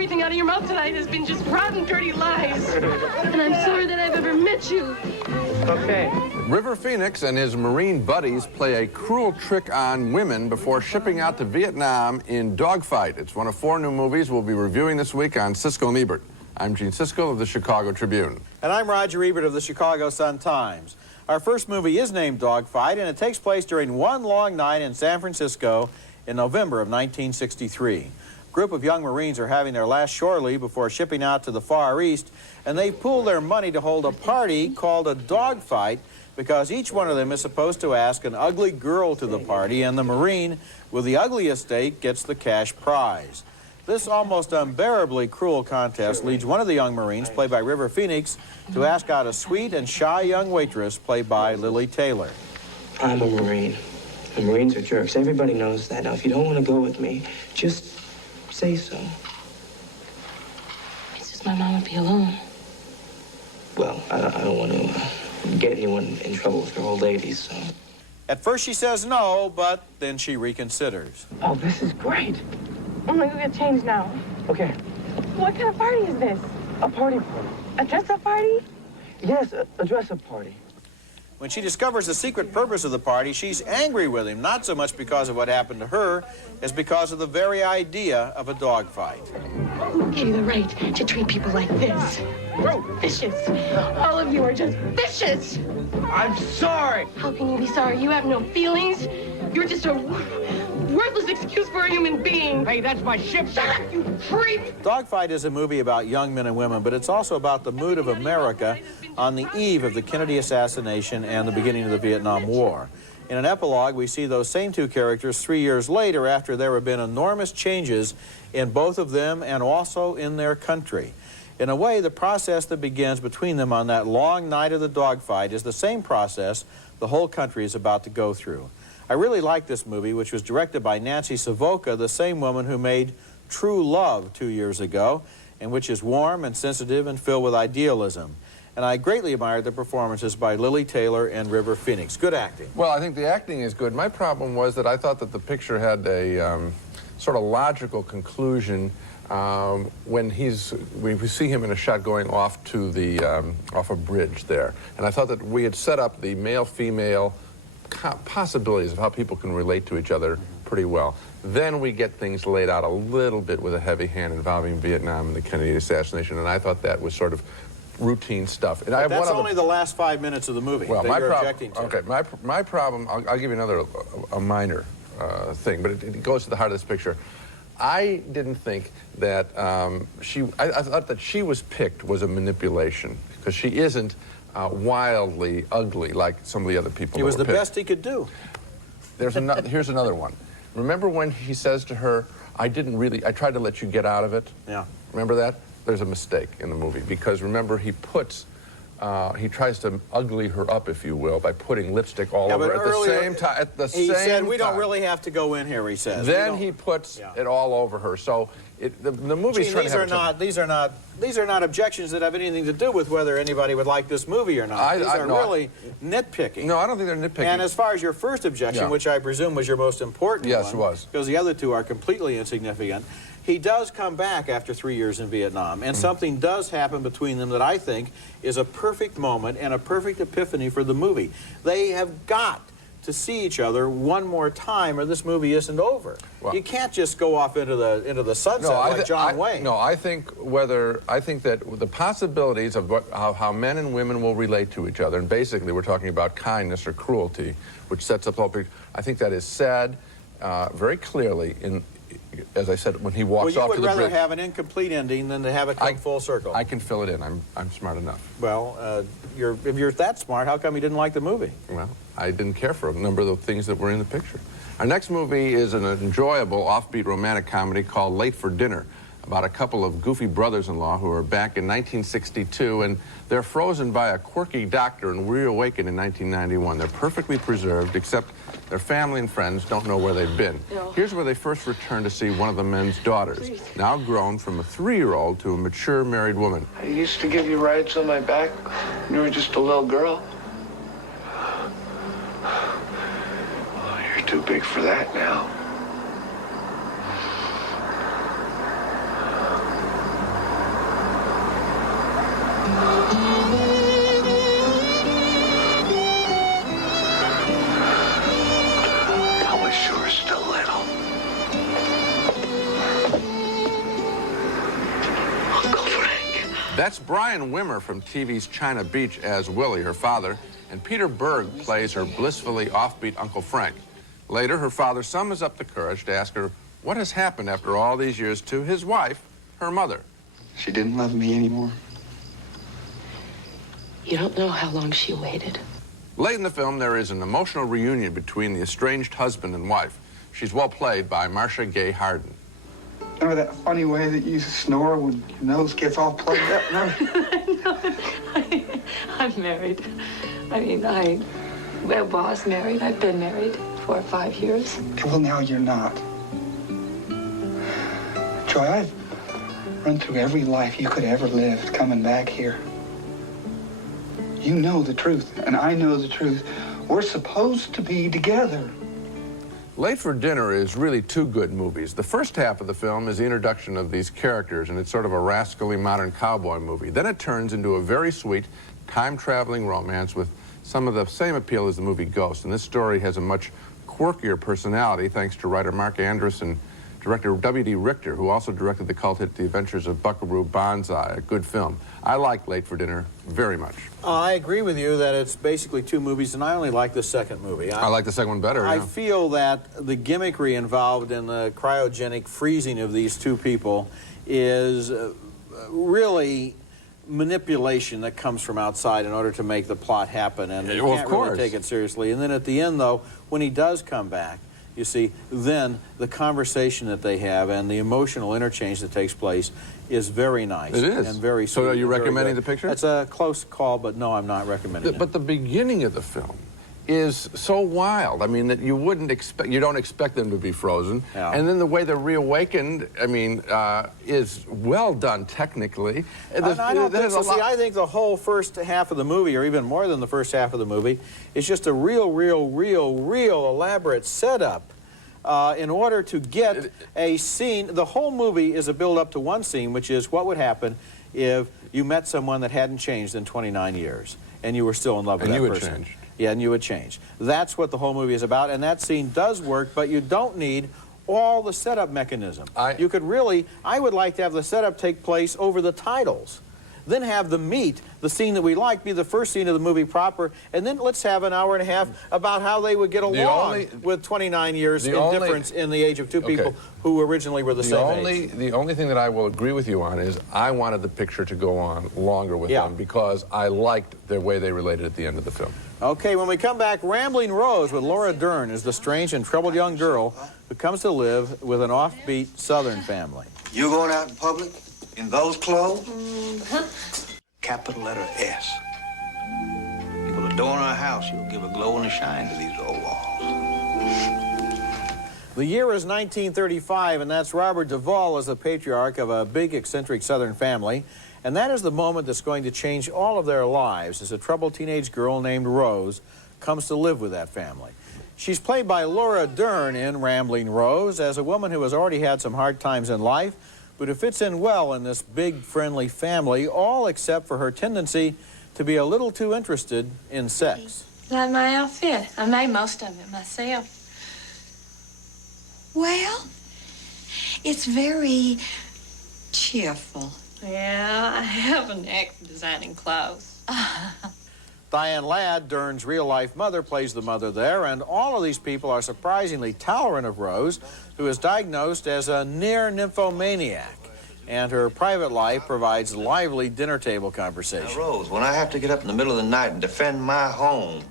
Everything out of your mouth tonight has been just rotten, dirty lies. And I'm sorry that I've ever met you. Okay. River Phoenix and his Marine buddies play a cruel trick on women before shipping out to Vietnam in Dogfight. It's one of 4 new movies we'll be reviewing this week on Siskel and Ebert. I'm Gene Siskel of the Chicago Tribune. And I'm Roger Ebert of the Chicago Sun-Times. Our first movie is named Dogfight, and it takes place during one long night in San Francisco in November of 1963. A group of young Marines are having their last shore leave before shipping out to the Far East, and they pool their money to hold a party called a dogfight because each one of them is supposed to ask an ugly girl to the party, and the Marine with the ugliest date gets the cash prize. This almost unbearably cruel contest leads one of the young Marines, played by River Phoenix, to ask out a sweet and shy young waitress, played by Lily Taylor. I'm a Marine. The Marines are jerks. Everybody knows that. Now, if you don't want to go with me, just say so. It's just my mom would be alone. Well, I don't want to get anyone in trouble with her old ladies, so. At first she says no, but then she reconsiders. Oh, this is great. I'm gonna go get changed now. Okay. What kind of party is this? A party. A dress-up party? Yes, a dress-up party. When she discovers the secret purpose of the party, she's angry with him, not so much because of what happened to her, as because of the very idea of a dogfight. Who gave you the right to treat people like this? Vicious. All of you are just vicious. I'm sorry. How can you be sorry? You have no feelings. You're just a worthless excuse for a human being. Hey, that's my ship. Shut up, you freak! Dogfight is a movie about young men and women, but it's also about the mood of America on the eve of the Kennedy assassination and the beginning of the Vietnam War. In an epilogue, we see those same 2 characters 3 years later after there have been enormous changes in both of them and also in their country. In a way, the process that begins between them on that long night of the dogfight is the same process the whole country is about to go through. I really like this movie, which was directed by Nancy Savoca, the same woman who made True Love 2 years ago, and which is warm and sensitive and filled with idealism. And I greatly admired the performances by Lily Taylor and River Phoenix. Good acting. Well, I think the acting is good. My problem was that I thought that the picture had a sort of logical conclusion when we see him in a shot going off to the off a bridge there. And I thought that we had set up the male-female possibilities of how people can relate to each other pretty well. Then we get things laid out a little bit with a heavy hand involving Vietnam and the Kennedy assassination, and I thought that was sort of routine stuff. And that's only the last 5 minutes of the movie that you're objecting to. Okay, my problem, I'll give you another, a minor thing, but it goes to the heart of this picture. I didn't think that I thought that she was picked was a manipulation, because she isn't wildly ugly like some of the other people. He was the best he could do. Here's another one. Remember when he says to her, I tried to let you get out of it? Yeah. Remember that? There's a mistake in the movie, because remember he tries to ugly her up, if you will, by putting lipstick all over at the same time. He said, we don't really have to go in here, he says. Then he puts it all over her. So the movie's trying to have these are not objections that have anything to do with whether anybody would like this movie or not. These are really nitpicking. No, I don't think they're nitpicking. And as far as your first objection, which I presume was your most important one. Yes, it was. Because the other 2 are completely insignificant. He does come back after 3 years in Vietnam, and something does happen between them that I think is a perfect moment and a perfect epiphany for the movie. They have got to see each other one more time, or this movie isn't over. Well, you can't just go off into the sunset like John Wayne. No, I think that the possibilities of how men and women will relate to each other, and basically we're talking about kindness or cruelty, which sets up the whole picture. I think that is said very clearly in, as I said, when he walks off to the bridge. Well, you would rather have an incomplete ending than to have it come full circle. I can fill it in. I'm smart enough. Well, if you're that smart, how come you didn't like the movie? Well, I didn't care for a number of the things that were in the picture. Our next movie is an enjoyable offbeat romantic comedy called Late for Dinner, about a couple of goofy brothers-in-law who are back in 1962, and they're frozen by a quirky doctor and reawaken in 1991. They're perfectly preserved, except their family and friends don't know where they've been. Here's where they first return to see one of the men's daughters, now grown from a 3-year-old to a mature married woman. I used to give you rides on my back when you were just a little girl. Oh, you're too big for that now. I was sure still little. Uncle Frank. That's Brian Wimmer from TV's China Beach as Willie, her father, and Peter Berg plays her blissfully offbeat Uncle Frank. Later, her father summons up the courage to ask her what has happened after all these years to his wife, her mother. She didn't love me anymore. You don't know how long she waited. Late in the film, there is an emotional reunion between the estranged husband and wife. She's well played by Marcia Gay Harden. Remember that funny way that you snore when your nose gets all plugged up? Remember? I'm married. I mean, I was married. I've been married 4 or 5 years. Well, now you're not. Joy, I've run through every life you could ever live coming back here. You know the truth, and I know the truth. We're supposed to be together. Late for Dinner is really 2 good movies. The first half of the film is the introduction of these characters, and it's sort of a rascally modern cowboy movie. Then it turns into a very sweet, time-traveling romance with some of the same appeal as the movie Ghost. And this story has a much quirkier personality, thanks to writer Mark Andrus and director W.D. Richter, who also directed the cult hit The Adventures of Buckaroo Banzai, a good film. I like Late for Dinner very much. I agree with you that it's basically 2 movies, and I only like the second movie. I like the second one better. I feel that the gimmickry involved in the cryogenic freezing of these 2 people is really manipulation that comes from outside in order to make the plot happen, and you can't really take it seriously. And then at the end, though, when he does come back, you see, then the conversation that they have and the emotional interchange that takes place is very nice. It is. And very sweet. So are you recommending the picture? It's a close call, but no, I'm not recommending it. But the beginning of the film is so wild. I mean, that you don't expect them to be frozen. Yeah. And then the way they're reawakened, I mean, is well done technically. I don't think so. See, I think the whole first half of the movie, or even more than the first half of the movie, is just a real elaborate setup in order to get a scene. The whole movie is a build-up to one scene, which is what would happen if you met someone that hadn't changed in 29 years, and you were still in love with that person. And you would change. Yeah, and you would change. That's what the whole movie is about, and that scene does work, but you don't need all the setup mechanism. You could really, I would like to have the setup take place over the titles. Then have the meat, the scene that we like, be the first scene of the movie proper, and then let's have an hour and a half about how they would get along with 29 years in difference in the age of 2 people who originally were the same age. The only thing that I will agree with you on is I wanted the picture to go on longer with them because I liked the way they related at the end of the film. Okay, when we come back, Rambling Rose with Laura Dern is the strange and troubled young girl who comes to live with an offbeat Southern family. You going out in public in those clothes? Capital letter S. You put a door in our house, you'll give a glow and a shine to these old walls. The year is 1935, and that's Robert Duvall as the patriarch of a big, eccentric Southern family. And that is the moment that's going to change all of their lives as a troubled teenage girl named Rose comes to live with that family. She's played by Laura Dern in Rambling Rose as a woman who has already had some hard times in life, but who fits in well in this big, friendly family, all except for her tendency to be a little too interested in sex. Like my outfit. I made most of it myself. Well, it's very cheerful. Yeah, I have a knack for designing clothes. Diane Ladd, Dern's real-life mother, plays the mother there, and all of these people are surprisingly tolerant of Rose, who is diagnosed as a near-nymphomaniac, and her private life provides lively dinner table conversation. Now, Rose, when I have to get up in the middle of the night and defend my home,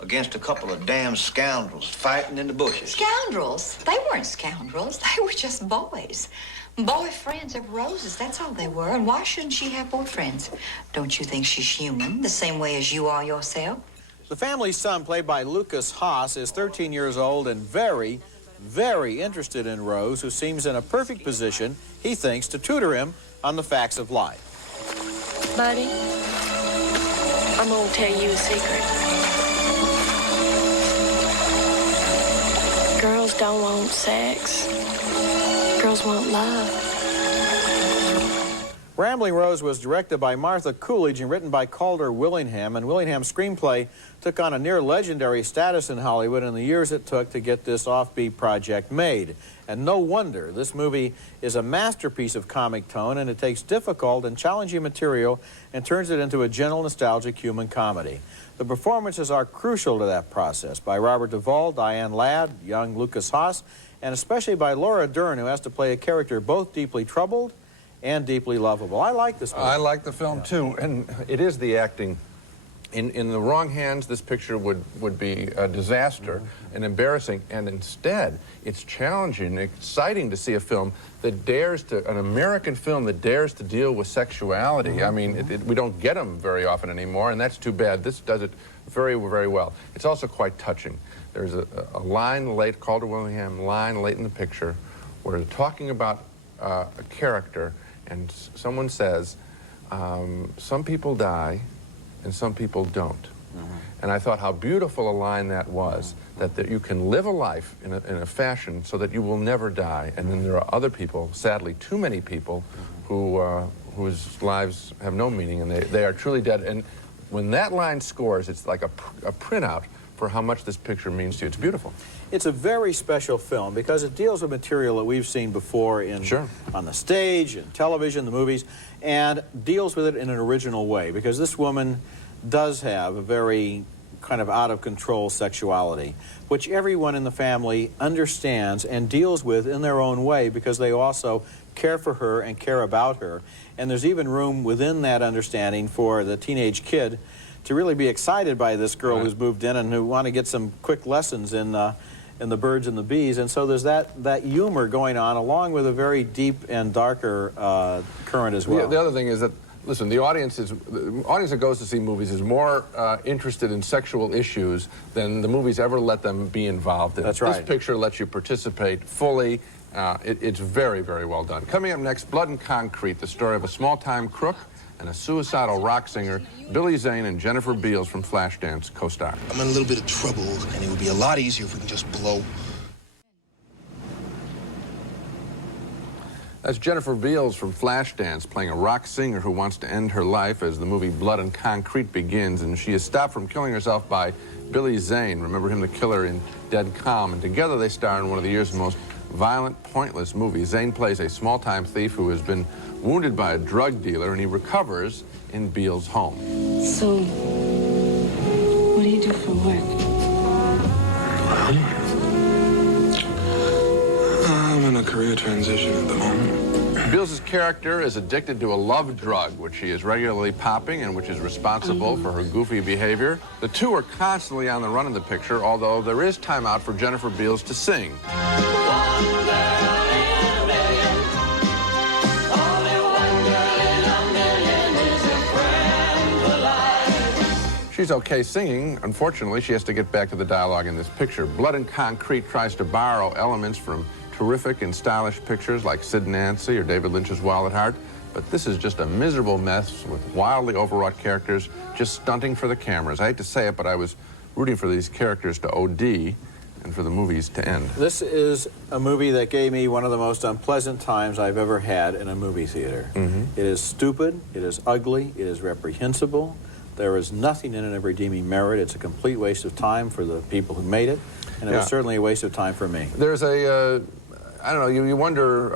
against a couple of damn scoundrels fighting in the bushes. Scoundrels? They weren't scoundrels. They were just boys. Boyfriends of Rose's, that's all they were. And why shouldn't she have boyfriends? Don't you think she's human, the same way as you are yourself? The family's son, played by Lucas Haas, is 13 years old and very, very interested in Rose, who seems in a perfect position, he thinks, to tutor him on the facts of life. Buddy, I'm gonna tell you a secret. Girls don't want sex. Girls want love. Rambling Rose was directed by Martha Coolidge and written by Calder Willingham, and Willingham's screenplay took on a near legendary status in Hollywood in the years it took to get this offbeat project made. And no wonder, this movie is a masterpiece of comic tone, and it takes difficult and challenging material and turns it into a gentle, nostalgic human comedy. The performances are crucial to that process, by Robert Duvall, Diane Ladd, young Lucas Haas, and especially by Laura Dern, who has to play a character both deeply troubled and deeply lovable. I like this movie. I like the film, too, and it is the acting. In the wrong hands, this picture would be a disaster and embarrassing, and instead, it's challenging and exciting to see a film that dares to, an American film that dares to deal with sexuality. I mean, we don't get them very often anymore, and that's too bad. This does it very, very well. It's also quite touching. There's a line late, Calder Willingham line late in the picture, where they're talking about a character, and someone says, some people die and some people don't. And I thought how beautiful a line that was, that you can live a life in a fashion so that you will never die, and then there are other people, sadly too many people, whose lives have no meaning, and they are truly dead. And when that line scores, it's like a printout for how much this picture means to you. It's beautiful. It's a very special film because it deals with material that we've seen before on the stage, in television, the movies, and deals with it in an original way, because this woman does have a very kind of out-of-control sexuality, which everyone in the family understands and deals with in their own way, because they also care for her and care about her. And there's even room within that understanding for the teenage kid to really be excited by this girl who's moved in and who want to get some quick lessons in the birds and the bees. And so there's that humor going on, along with a very deep and darker current as well. The other thing is that, listen, the audience that goes to see movies is more interested in sexual issues than the movies ever let them be involved in. That's right. This picture lets you participate fully. It's very, very well done. Coming up next, Blood and Concrete, the story of a small-time crook and a suicidal rock singer. Billy Zane and Jennifer Beals from Flashdance co-star. I'm in a little bit of trouble, and it would be a lot easier if we can just blow. That's Jennifer Beals from Flashdance playing a rock singer who wants to end her life as the movie Blood and Concrete begins, and she is stopped from killing herself by Billy Zane. Remember him, the killer in Dead Calm, and together they star in one of the year's most violent, pointless movies. Zane plays a small-time thief who has been wounded by a drug dealer, and he recovers in Beals' home. So, what do you do for work? I'm in a career transition at the moment. Beals' character is addicted to a love drug, which she is regularly popping and which is responsible for her goofy behavior. The two are constantly on the run in the picture, although there is time out for Jennifer Beals to sing. She's okay singing. Unfortunately, she has to get back to the dialogue in this picture. Blood and Concrete tries to borrow elements from terrific and stylish pictures like Sid Nancy or David Lynch's Wild at Heart, but this is just a miserable mess with wildly overwrought characters just stunting for the cameras. I hate to say it, but I was rooting for these characters to OD and for the movies to end. This is a movie that gave me one of the most unpleasant times I've ever had in a movie theater. It is stupid, it is ugly, it is reprehensible. There is nothing in it of redeeming merit. It's a complete waste of time for the people who made it, and it was certainly a waste of time for me. There's a, I don't know, you wonder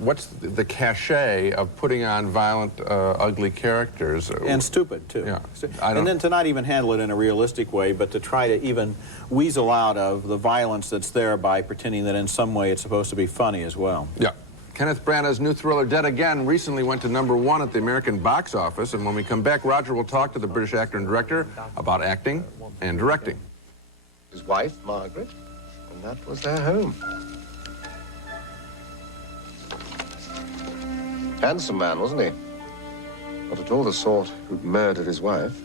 what's the cachet of putting on violent, ugly characters. And stupid, too. Yeah. And then to not even handle it in a realistic way, but to try to even weasel out of the violence that's there by pretending that in some way it's supposed to be funny as well. Yeah. Kenneth Branagh's new thriller, Dead Again, recently went to #1 at the American box office, and when we come back, Roger will talk to the British actor and director about acting and directing. His wife, Margaret, and that was their home. Handsome man, wasn't he? Not at all the sort who'd murdered his wife.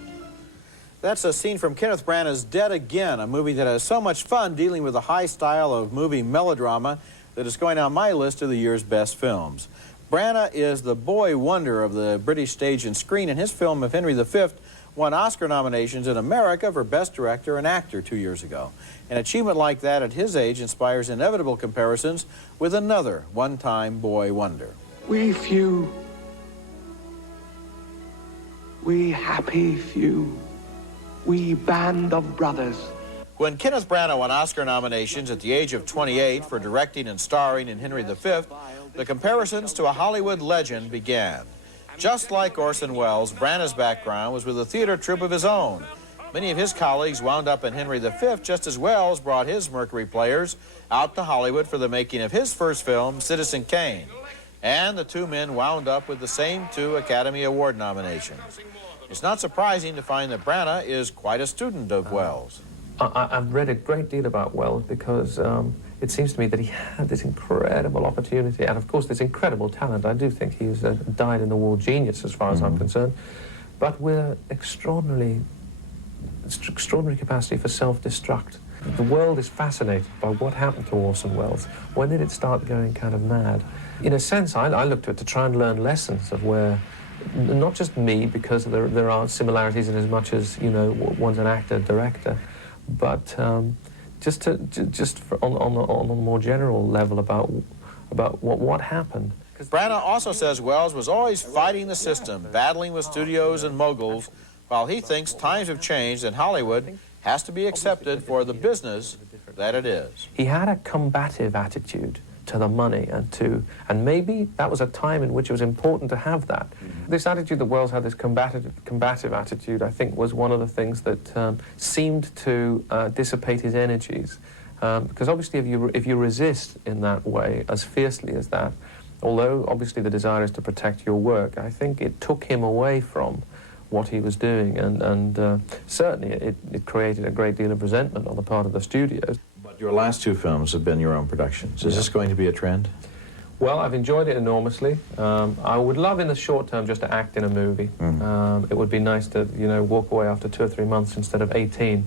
That's a scene from Kenneth Branagh's Dead Again, a movie that has so much fun dealing with the high style of movie melodrama that is going on my list of the year's best films. Branagh is the boy wonder of the British stage and screen, and his film of Henry V won Oscar nominations in America for Best Director and Actor 2 years ago. An achievement like that at his age inspires inevitable comparisons with another one-time boy wonder. We few, we happy few, we band of brothers. When Kenneth Branagh won Oscar nominations at the age of 28 for directing and starring in Henry V, the comparisons to a Hollywood legend began. Just like Orson Welles, Branagh's background was with a theater troupe of his own. Many of his colleagues wound up in Henry V just as Welles brought his Mercury players out to Hollywood for the making of his first film, Citizen Kane. And the two men wound up with the same 2 Academy Award nominations. It's not surprising to find that Branagh is quite a student of Welles. I've read a great deal about Welles because it seems to me that he had this incredible opportunity and, of course, this incredible talent. I do think he's a dyed-in-the-wool genius as far as I'm concerned, but with extraordinary capacity for self-destruct. The world is fascinated by what happened to Orson Welles. When did it start going kind of mad? In a sense, I looked at it to try and learn lessons of where, not just me, because there are similarities in as much as, you know, one's an actor, director, but on a more general level about what happened. Branagh also says Welles was always fighting the system, battling with studios and moguls, while he thinks times have changed and Hollywood has to be accepted for the business that it is. He had a combative attitude to the money and maybe that was a time in which it was important to have that. This attitude that Welles had, this combative attitude, I think was one of the things that seemed to dissipate his energies. Because obviously if you resist in that way, as fiercely as that, although obviously the desire is to protect your work, I think it took him away from what he was doing, and certainly it created a great deal of resentment on the part of the studios. But your last 2 films have been your own productions. Is this going to be a trend? Well, I've enjoyed it enormously. I would love in the short term just to act in a movie. It would be nice to, you know, walk away after 2 or 3 months instead of 18.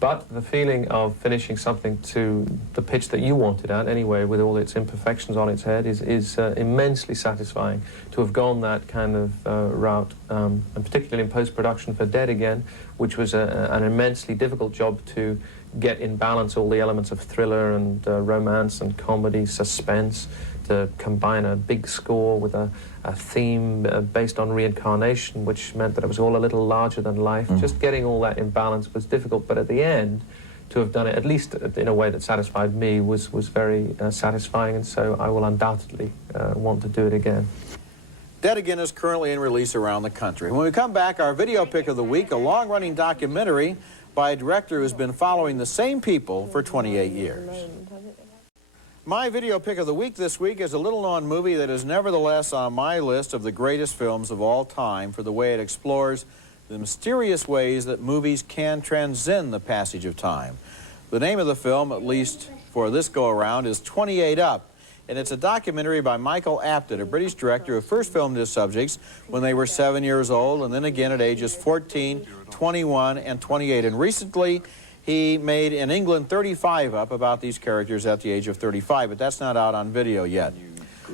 But the feeling of finishing something to the pitch that you wanted at, anyway, with all its imperfections on its head, is immensely satisfying. To have gone that kind of route, and particularly in post-production for Dead Again, which was an immensely difficult job to get in balance all the elements of thriller and romance and comedy, suspense, to combine a big score with a theme based on reincarnation, which meant that it was all a little larger than life. Just getting all that in balance was difficult, but at the end, to have done it, at least in a way that satisfied me, was very satisfying, and so I will undoubtedly want to do it again. Dead Again is currently in release around the country. When we come back, our video pick of the week, a long-running documentary by a director who's been following the same people for 28 years. My video pick of the week this week is a little-known movie that is nevertheless on my list of the greatest films of all time for the way it explores the mysterious ways that movies can transcend the passage of time. The name of the film, at least for this go-around, is 28 Up, and it's a documentary by Michael Apted, a British director who first filmed his subjects when they were 7 years old, and then again at ages 14, 21, and 28. And recently, he made in England 35 Up about these characters at the age of 35, but that's not out on video yet.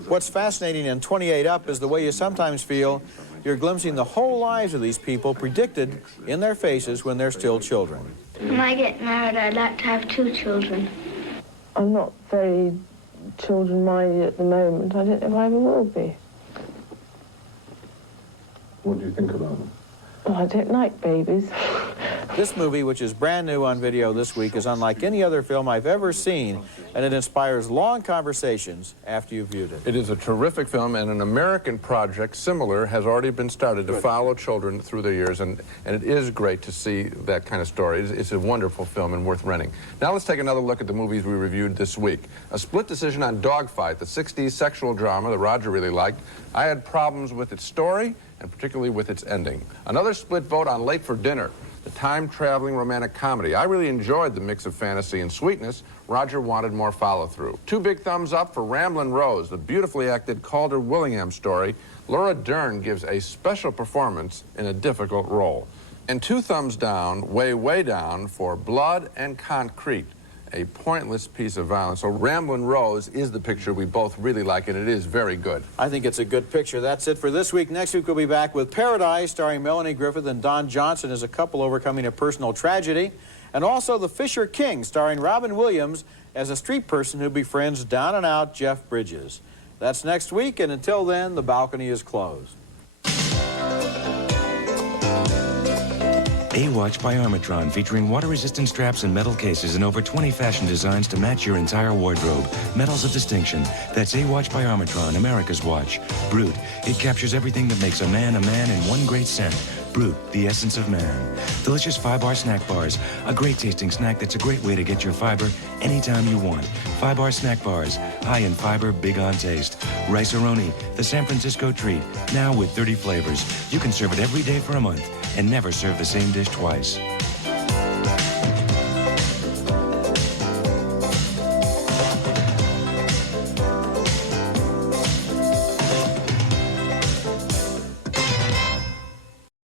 What's fascinating in 28 Up is the way you sometimes feel you're glimpsing the whole lives of these people predicted in their faces when they're still children. When I get married, I'd like to have 2 children. I'm not very children-minded at the moment. I don't know if I ever will be. What do you think about them? Oh, I don't like babies. This movie, which is brand new on video this week, is unlike any other film I've ever seen, and it inspires long conversations after you've viewed it. It is a terrific film, and an American project similar has already been started to follow children through their years, and it is great to see that kind of story. It's a wonderful film and worth renting. Now let's take another look at the movies we reviewed this week. A split decision on Dogfight, the 60s sexual drama that Roger really liked. I had problems with its story, and particularly with its ending. Another split vote on Late for Dinner. the time-traveling romantic comedy. I really enjoyed the mix of fantasy and sweetness. Roger wanted more follow-through. 2 big thumbs up for Ramblin' Rose, the beautifully acted Calder-Willingham story. Laura Dern gives a special performance in a difficult role. And 2 thumbs down, way, way down, for Blood and Concrete, a pointless piece of violence. So Ramblin' Rose is the picture we both really like, and it is very good. I think it's a good picture. That's it for this week. Next week, we'll be back with Paradise, starring Melanie Griffith and Don Johnson as a couple overcoming a personal tragedy. And also The Fisher King, starring Robin Williams as a street person who befriends down-and-out Jeff Bridges. That's next week, and until then, the balcony is closed. A-Watch by Armatron, featuring water-resistant straps and metal cases and over 20 fashion designs to match your entire wardrobe. Medals of distinction. That's A-Watch by Armatron, America's watch. Brute. It captures everything that makes a man in one great scent. Brute, the essence of man. Delicious 5-bar snack bars. A great tasting snack that's a great way to get your fiber anytime you want. 5-bar snack bars. High in fiber, big on taste. Rice-A-Roni, the San Francisco treat. Now with 30 flavors. You can serve it every day for a month and never serve the same dish twice.